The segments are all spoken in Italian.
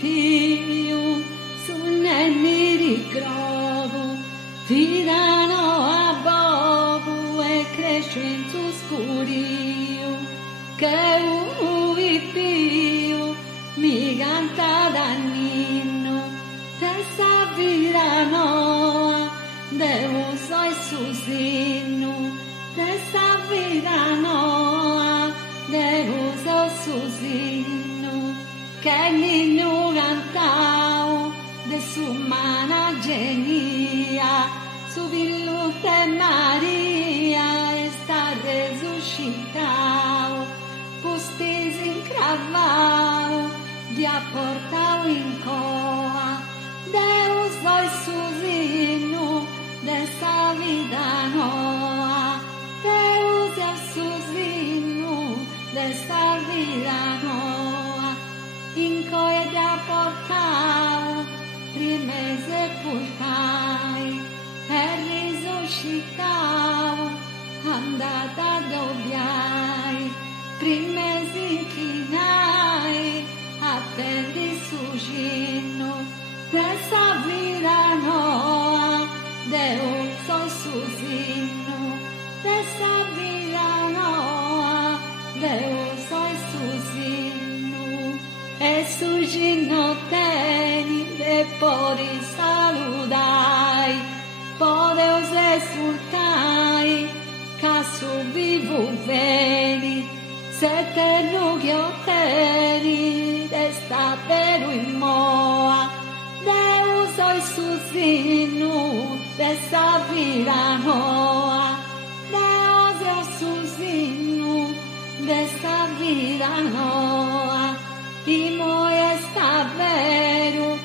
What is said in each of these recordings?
Dio, sunneni rigrovo, fidano a Bogu e cresce in tu scurio, che uvi Dio mi canta da ninno, te savirano, devo soi su sino, te savirano, devo soi su sino, che ninno cantao de su mana genia, su villute Maria e sta resuscitao, postes incravao, dia portao in coa, Deus voi susino, dessa vida noa, Deus é susino, dessa vida noa, in coia dia portao, prime sepultai, e risuscitao, andata dobiai, prime zinchinai, attendi sugino, dessa vida noa, Deus soi susino, dessa vida noa, Deus soi susino, e sugino teni, e podi saludai, podeus exultai, caso vivo veni, se te lugio teni, desta vero in moa, Deus oi susino, dessa vida noa, Deus é o susino, dessa vida noa, e moia está vero,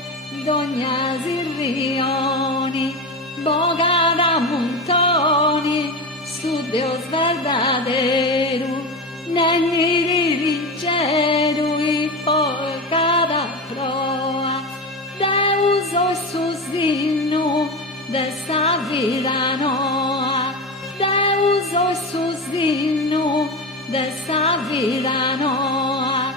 donhas e rioni, boga da montoni, su Deus verdadeiro, nenni dirigero e por cada proa, Deus o susino, dessa vida noa, Deus o susino, dessa vida noa,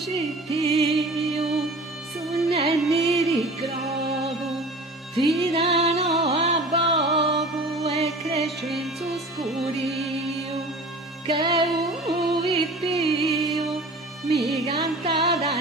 Gitiu, sunneni rigrovo, fidano a Bogu e cresce in tu scurio, che uvi Dio mi canta da